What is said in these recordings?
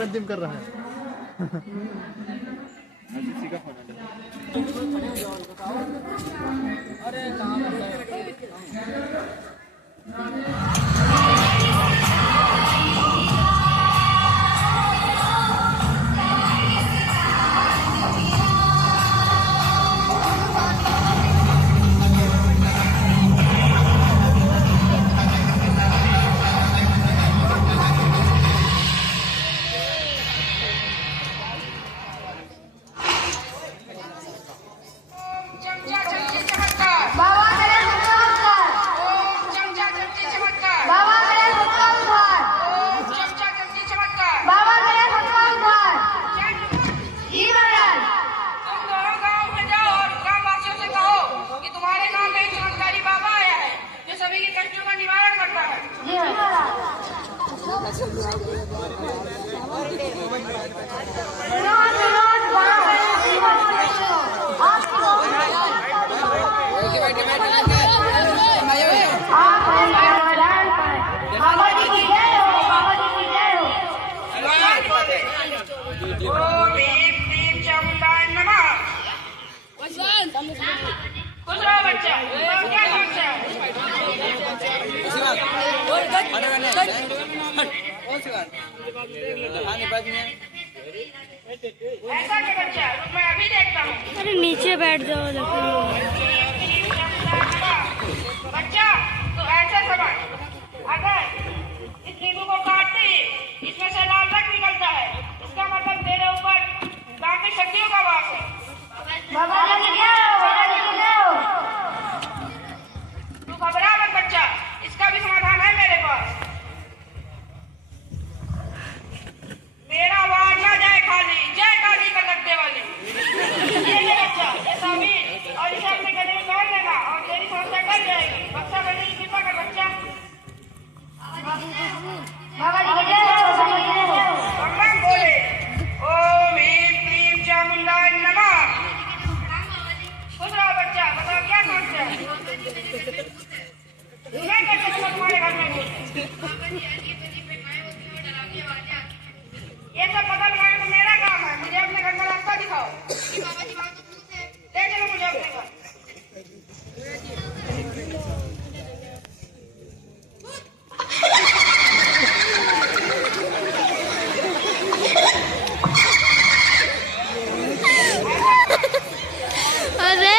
रद्दीम कर रहा है। अरे अरे नीचे बैठ जाओ बच्चा। तो ऐसे समझ, अगर इस नींबू को काटते ही इसमें से लाल रंग निकलता है, इसका मतलब तेरे ऊपर धार्मिक शक्तियों का वास है। तू घबरा मत बच्चा, इसका भी समाधान है मेरे पास। मेरा वार ना जाए खाली, जय काली का लगने वाली। ये ले बच्चा, ये साबित और इसे अपने गले में पहन लेना और तेरी समस्या टल जाएगी। बच्चा बनने की कृपा कर बच्चा। भगवान बोले ओम ह्रीं क्लीं चामुंडाय नमः। खुश रहो बच्चा, बताओ क्या समस्या है? मैं कैसे तुम्हारे घर में हूँ? ये सब पता लगाना तो मेरा काम है। मुझे अपने घर का रास्ता दिखाओ। ले चलो मुझे अपने घर। अरे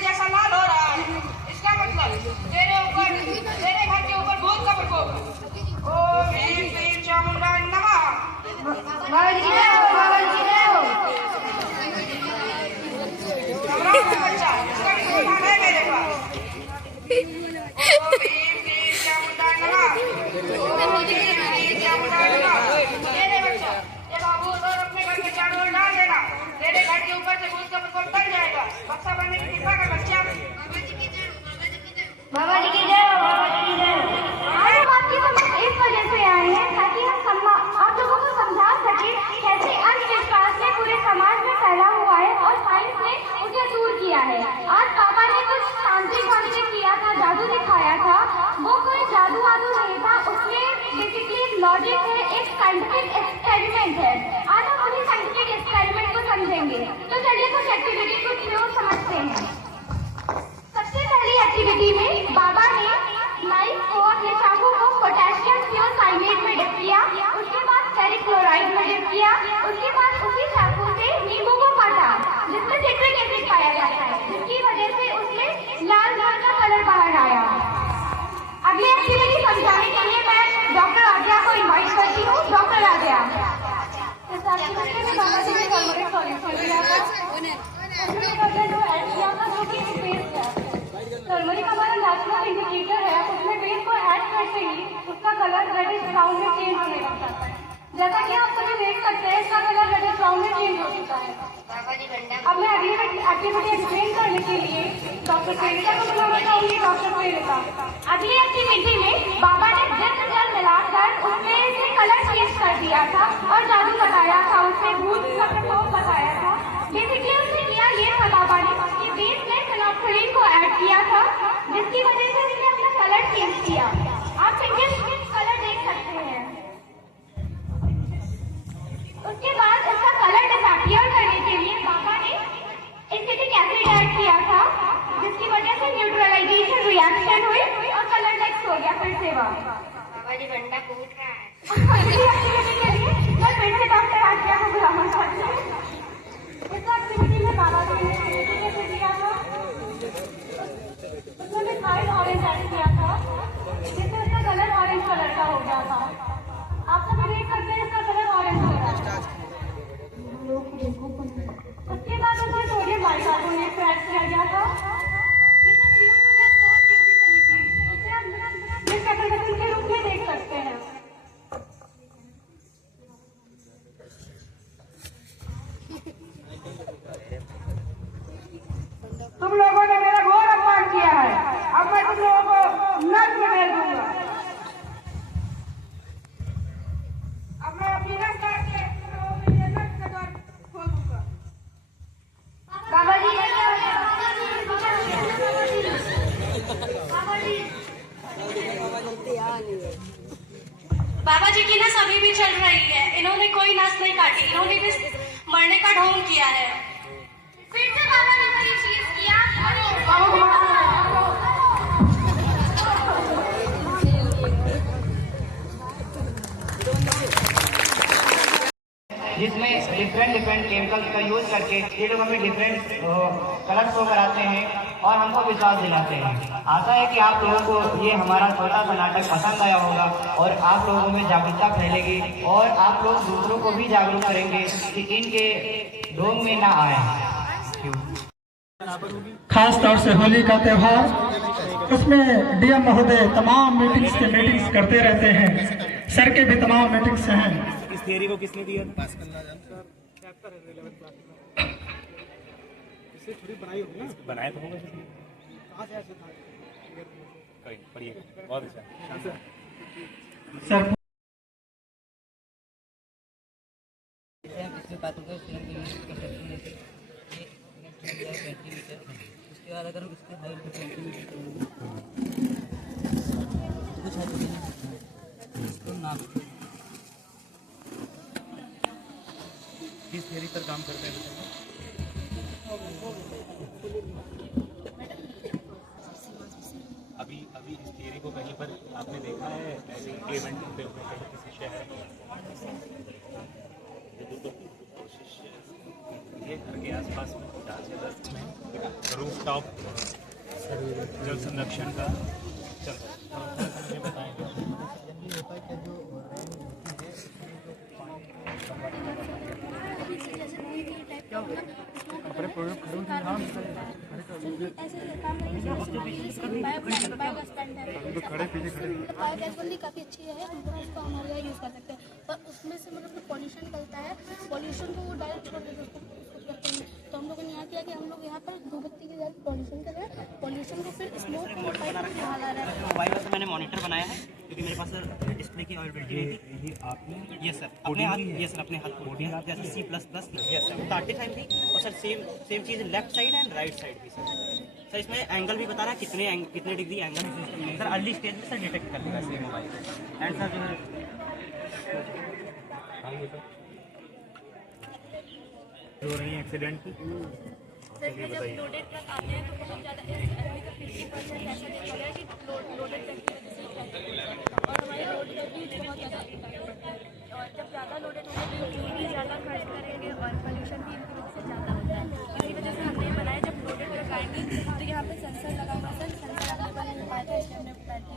जैसा लाल हो रहा है, इसका मतलब तेरे ऊपर, तेरे घर के ऊपर भूत का प्रकोप है। ओम ह्रीं क्लीं चामुंडाय नमः। बच्चा, इसका भी समाधान है मेरे पास। ओम ह्रीं क्लीं चामुंडाय नमः। ओम ह्रीं क्लीं चामुंडाय नमः। ये ले बच्चा, ये बाबू और अपने घर के चारों ओर डाल देना। तेरे घर के ऊपर से भूत का प्रकोप टल जाएगा। बच्चा बनने की कृपा कर बच्चा। बाबा जी की जय हो, बाबा जी की जय हो। आज हम आपकी समझ इस वजह से आए हैं ताकि हम आप लोगों को समझा सके कैसे अंधविश्वास में पूरे समाज में फैला हुआ है और साइंस ने उसे दूर किया है। आज पापा ने कुछ तांत्रिक किया था, जादू दिखाया था। वो कोई जादू वादू नहीं था, उसमें बेसिकली लॉजिक है, एक साइंटिफिक एक्सपेरिमेंट है। आज हम उन्हीं साइंटिफिक एक्सपेरिमेंट को समझेंगे। तो चलिए कुछ एक्टिविटी को क्यों समझते हैं। सबसे पहली एक्टिविटी में बाबा ने नाइफ को, अपने चाकू को पोटेशियम थियोसाइनेट में डिप किया, उसके बाद फेरिक क्लोराइड में डिप किया, उसके बाद उसी चाकू से नींबू को काटा जिसमें सिट्रिक एसिड पाया जाता है, जिसकी वजह से उसमें लाल रंग का कलर बाहर आया। अगली एक्टिविटी समझाने के लिए मैं डॉक्टर आद्या को इन्वाइट करती हूँ। डॉक्टर आद्या टर्मरिक हमारा नेशनल इंडिकेटर है, उसमें बेस को ऐड करते ही उसका कलर रेडिश ब्राउन में चेंज होने लगता है। जैसा कि आप सभी देख सकते हैं, इसका कलर रेडिश ब्राउन में चेंज हो चुका है। अब मैं अगली एक्टिविटी एक्सप्लेन करने के लिए डॉक्टर प्रेरिता को बुलाना चाहूंगी। डॉक्टर प्रेरिता, अगली एक्टिविटी में बाबा ने जिंद जल मिलाकर उसमें से कलर चेंज कर दिया था और जादू बताया था, उससे भूत का प्रकोप बताया था। बेसिकली उसने किया ये था बाबा ने कि बीच में फिनोक्सिलिन को ऐड किया था, जिसकी वजह से उसने अपना कलर चेंज किया। आप पिंकिश कलर देख सकते हैं। उसके बाद इसका कलर डिसअपियर करने के लिए बाबा ने एसिटिक एसिड ऐड किया था, जिसकी वजह से न्यूट्रलाइजेशन रिएक्शन हुई और कलर नेक्स्ट हो गया फिर से वह। बाबा जी बंडा फूट रहा है। मैं फिर से डॉक्टर आज्ञा को बुलाना चाहती हूँ। इस एक्टिविटी में बाबा ने कैसे किया था, उसने वाइट ऑरेंज ऐड किया था, जिससे उसका कलर ऑरेंज कलर का हो गया था। आप सभी देख सकते हैं इसका कलर ऑरेंज हो रहा है। उसके बाद उसमें सोडियम बाइकार्बोनेट ऐड किया गया था, जिसका प्रदर्शन के रूप में देख सकते हैं। तुम लोगों ने मेरा घोर अपमान किया है, अब मैं तुम लोगों को नर्क में भेज दूंगा। अब मैं अपनी नर्क काट के तुम लोगों के लिए नर्क का द्वार खोलूंगा। बाबा जी बाबा जी की नस अभी भी चल रही है। इन्होंने कोई नस नहीं काटी, इन्होंने भी मरने का ढोंग किया है। फिर से बाबा ने वही चीज किया। जिसमें डिफरेंट केमिकल्स का यूज करके ये लोग हमें डिफरेंट कलर शो कराते हैं और हमको विश्वास दिलाते हैं। आशा है कि आप लोगों को ये हमारा छोटा सा नाटक पसंद आया होगा और आप लोगों में जागरूकता फैलेगी और आप लोग दूसरों को भी जागरूक करेंगे कि इनके ढोंग में ना आए। खास तौर से होली का त्योहार, उसमें डीएम महोदय तमाम मीटिंग्स करते रहते हैं। सर के भी तमाम मीटिंग्स हैं। इस थियरी को किसने दिया? पास करना बनाया तो होगा, पढ़िए, बहुत अच्छा सर उसके बाद अगर हम इसके हाइट इसको नाम किस थियरी पर काम करते हैं? अभी इस थियरी को कहीं पर आपने देखा है ऐसे इम्प्लीमेंट पे किसी शहर ये घर के आसपास में 4 से 10 में रूफ टॉप जल संरक्षण का चल रहा है। मुझे बताएंगे काफी अच्छी है, हम लोग उसको हमारे यहाँ यूज कर सकते हैं। पर उसमें से मतलब पॉल्यूशन निकलता है, पॉल्यूशन को वो डायरेक्ट छोड़ देते हैं, उसको करते हैं। तो हम लोगों ने यहाँ किया कि हम लोग यहाँ पर धूपबत्ती के जरिए पॉल्यूशन कर रहे हैं, पॉल्यूशन को फिर स्मोक मोबाइल से मैंने मॉनिटर बनाया है क्योंकि मेरे पास डिस्प्ले की अवेलेबिलिटी नहीं थी। आपने ये सर अपने हाथ, ये सर अपने हाथ कोड दिया जैसे C++, यस सर 35 थी और sir same cheese left side and right side भी सर इसमें एंगल भी बता रहा है कितने degree angle sir early stage में सर डिटेक्ट कर देगा सर मोबाइल एंड सर जो हो रही है एक्सीडेंट की। जब लोडेड ट्रक आते हैं तो बहुत ज़्यादा अभी का 50% ऐसा देखा गया कि लोडेड ट्रक की वजह से और हमारे रोड का यूज बहुत ज़्यादा होता है और जब ज़्यादा लोडेड होंगे तो फ्यूल भी ज़्यादा खर्च करेंगे और पोल्यूशन भी इनकी वजह से ज़्यादा होता है। इसी वजह से हमने बनाया जब लोडेड ट्रक आएंगे तो यहाँ पर सेंसर लगा हुआ सर, सेंसर अवेलेबल नहीं पाया था इसलिए हमने बैटरी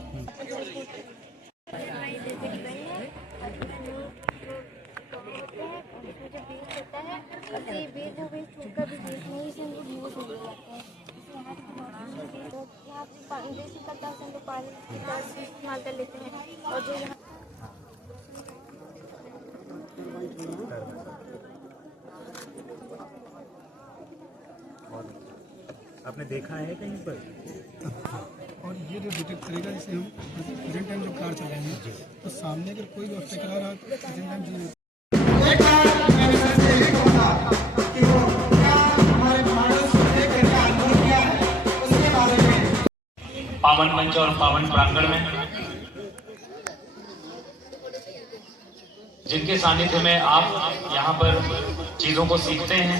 वेस्ट होकर भी वेस्ट नहीं से हम लोग यूज हो जाते हैं। तो यहाँ देसी कट्टा से हम लोग पानी इस्तेमाल कर लेते हैं और जो यहाँ आपने देखा है कहीं पर? और ये जो डिटेक्ट करेगा, जैसे हम प्रेजेंट टाइम जो कार चलाएंगे तो सामने अगर कोई भी ऑब्स्टेकल आ रहा है तो प्रेजेंट टाइम जो पावन मंच और पावन प्रांगण में जिनके सानिध्य में आप यहाँ पर चीजों को सीखते हैं,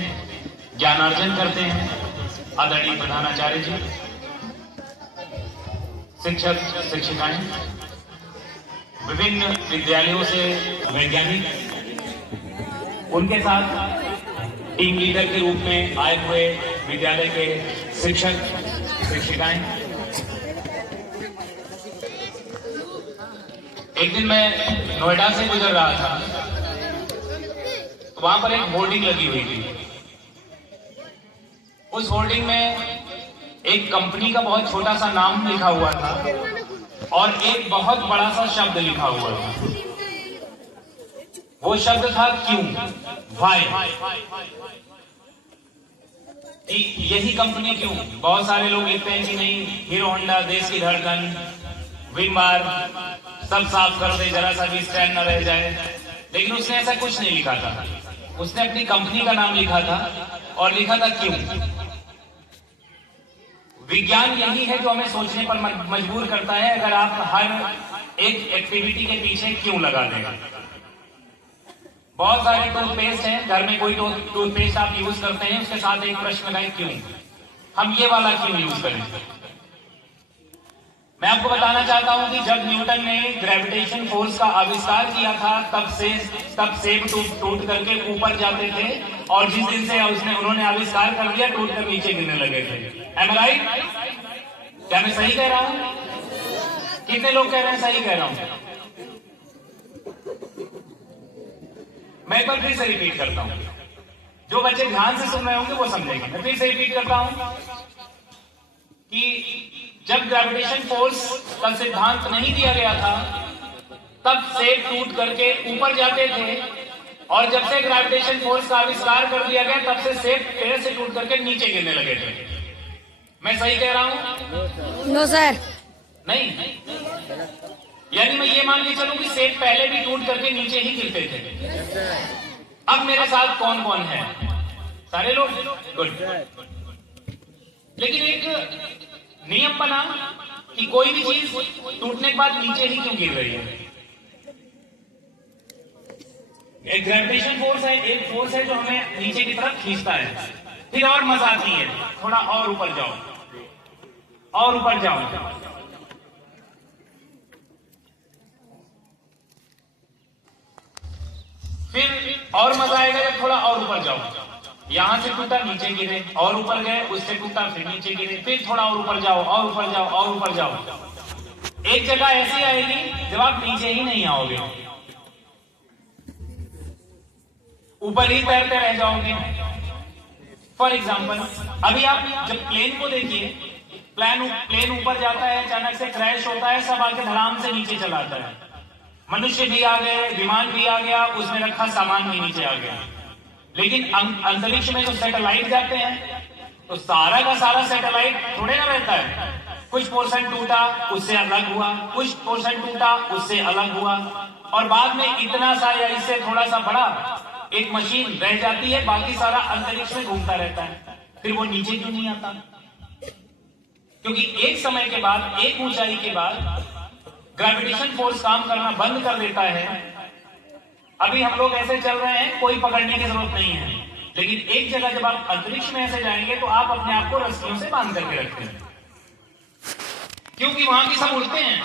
ज्ञानार्जन करते हैं, आदरणीय प्रधानाचार्य जी, शिक्षक शिक्षिकाएं, विभिन्न विद्यालयों से वैज्ञानिक, उनके साथ टीम लीडर के रूप में आए हुए विद्यालय के शिक्षक शिक्षिकाएं। एक दिन मैं नोएडा से गुजर रहा था, तो वहां पर एक होर्डिंग लगी हुई थी। उस होर्डिंग में एक कंपनी का बहुत छोटा सा नाम लिखा हुआ था और एक बहुत बड़ा सा शब्द लिखा हुआ था। वो शब्द था क्यों, वाई, कि यही कंपनी क्यों। बहुत सारे लोग लिखते हैं कि नहीं, हीरो होंडा, देश की धड़कन, विम बार, सब साफ कर दे, जरा सा भी स्टैंड न रह जाए। लेकिन उसने ऐसा कुछ नहीं लिखा था। उसने अपनी कंपनी का नाम लिखा था और लिखा था क्यों। विज्ञान यही है जो हमें सोचने पर मजबूर करता है। अगर आप हर एक एक्टिविटी के पीछे क्यों लगा दें। बहुत सारे टूथपेस्ट हैं, घर में कोई टूथपेस्ट आप यूज करते हैं, उसके साथ एक प्रश्न लगाए क्यों, हम ये वाला क्यों यूज करें। मैं आपको बताना चाहता हूं कि जब न्यूटन ने ग्रेविटेशन फोर्स का आविष्कार किया था, तब सेब टूट करके ऊपर जाते थे, और जिस दिन से उन्होंने आविष्कार कर दिया, टूट कर नीचे गिरने लगे थे। Am I right? क्या मैं सही कह रहा हूं? कितने लोग कह रहे हैं सही कह रहा हूं? मैं एक बार फिर से रिपीट करता हूं, जो बच्चे ध्यान से सुन रहे होंगे वो समझेंगे। मैं फिर से रिपीट करता हूं कि जब ग्रेविटेशन फोर्स का सिद्धांत नहीं दिया गया था, तब सेब टूट करके ऊपर जाते थे, और जब से ग्रेविटेशन फोर्स का आविष्कार कर दिया गया, तब से सेब पेड़ से टूट करके नीचे गिरने लगे थे। मैं सही कह रहा हूं? No sir. नहीं, यानी मैं ये मान के चलूं कि सेब पहले भी टूट करके नीचे ही गिरते थे। अब मेरे साथ कौन कौन है? सारे लोग? गुड। लेकिन एक नियम बना कि कोई भी चीज टूटने के बाद नीचे ही क्यों गिर रही है। एक ग्रेविटेशन फोर्स है, एक फोर्स है जो हमें नीचे की तरफ खींचता है। फिर और मजा आती है, थोड़ा और ऊपर जाओ, और ऊपर जाओ। फिर और मजा आएगा जब थोड़ा और ऊपर जाओ। यहां से टूटा, नीचे गिरे, और ऊपर गए, उससे टूटा, फिर नीचे गिरे, फिर थोड़ा और ऊपर जाओ, और ऊपर जाओ, और ऊपर जाओ। एक जगह ऐसी आएगी जब आप नीचे ही नहीं आओगे, ऊपर ही तैरते रह जाओगे। फॉर एग्जाम्पल, अभी आप जब प्लेन को देखिए, प्लेन ऊपर जाता है, अचानक से क्रैश होता है, सब आके धड़ाम से नीचे चला आता है। मनुष्य भी आ गए, विमान भी आ गया, उसमें रखा सामान भी नीचे आ गया। लेकिन अंतरिक्ष में जो सैटेलाइट जाते हैं, तो सारा का सारा सैटेलाइट थोड़े ना रहता है। कुछ पोर्शन टूटा, उससे अलग हुआ, कुछ पोर्शन टूटा, उससे अलग हुआ, और बाद में इतना सा या इससे थोड़ा सा बड़ा एक मशीन रह जाती है, बाकी सारा अंतरिक्ष में घूमता रहता है। फिर वो नीचे क्यों नहीं आता? क्योंकि एक समय के बाद, एक ऊंचाई के बाद ग्रेविटेशन फोर्स काम करना बंद कर देता है। अभी हम लोग ऐसे चल रहे हैं, कोई पकड़ने की जरूरत नहीं है, लेकिन एक जगह जब आप अंतरिक्ष में ऐसे जाएंगे तो आप अपने आप को रस्सियों से बांध करके रखते हैं, क्योंकि वहां की सब उड़ते हैं।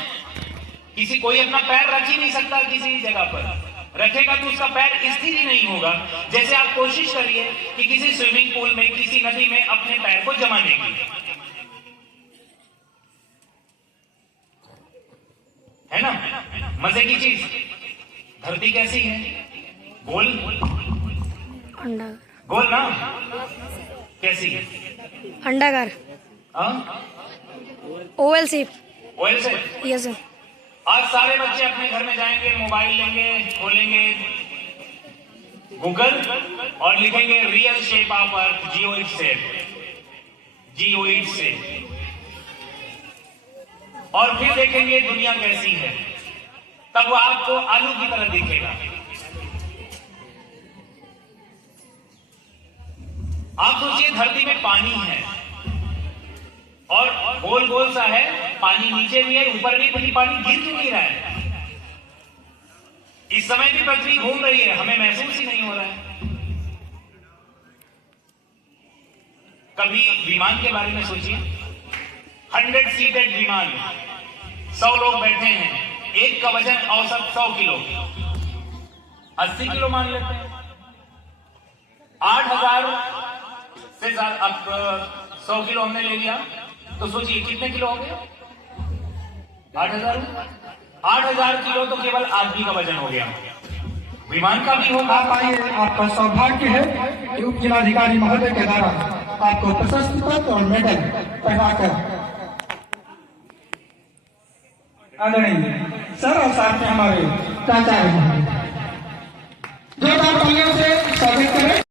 कोई अपना पैर रख ही नहीं सकता किसी जगह पर, रखेगा तो उसका पैर स्थिर ही नहीं होगा। जैसे आप कोशिश करिए कि किसी स्विमिंग पूल में, किसी नदी में अपने पैर को जमाने की, है ना, मजे की चीज। धरती कैसी है? गोल, गोल ना, कैसी? अंडाकार, Oval shape. Oval shape, yes sir. आज सारे बच्चे अपने घर में जाएंगे, मोबाइल लेंगे, खोलेंगे, गूगल और लिखेंगे real shape of earth, geoid से, और फिर देखेंगे दुनिया कैसी है, तब वो आपको आलू की तरह दिखेगा। आप सोचिए धरती में पानी है और गोल गोल सा है, पानी नीचे भी है ऊपर भी, फिर पानी गिर क्यों नहीं रहा है? इस समय भी पृथ्वी घूम रही है, हमें महसूस ही नहीं हो रहा है। कभी विमान के बारे में सोचिए, 100 सीटेड विमान, 100 लोग बैठे हैं, एक का वजन औसत 100 किलो, 80 किलो मान लेते हैं, 8000 से ज्यादा, अब 100 किलो हमने ले लिया तो सोचिए कितने किलो हो गए? 8000 किलो तो केवल आदमी का वजन हो गया, विमान का भी होगा। आप आइए, आपका सौभाग्य है कि उप जिलाधिकारी महोदय के द्वारा आपको प्रशस्ति पत्र और मेडल पहनाकर आदरणीय सर और साथ में हमारे प्राचार्य जोरदार तालियों से स्वागत करें।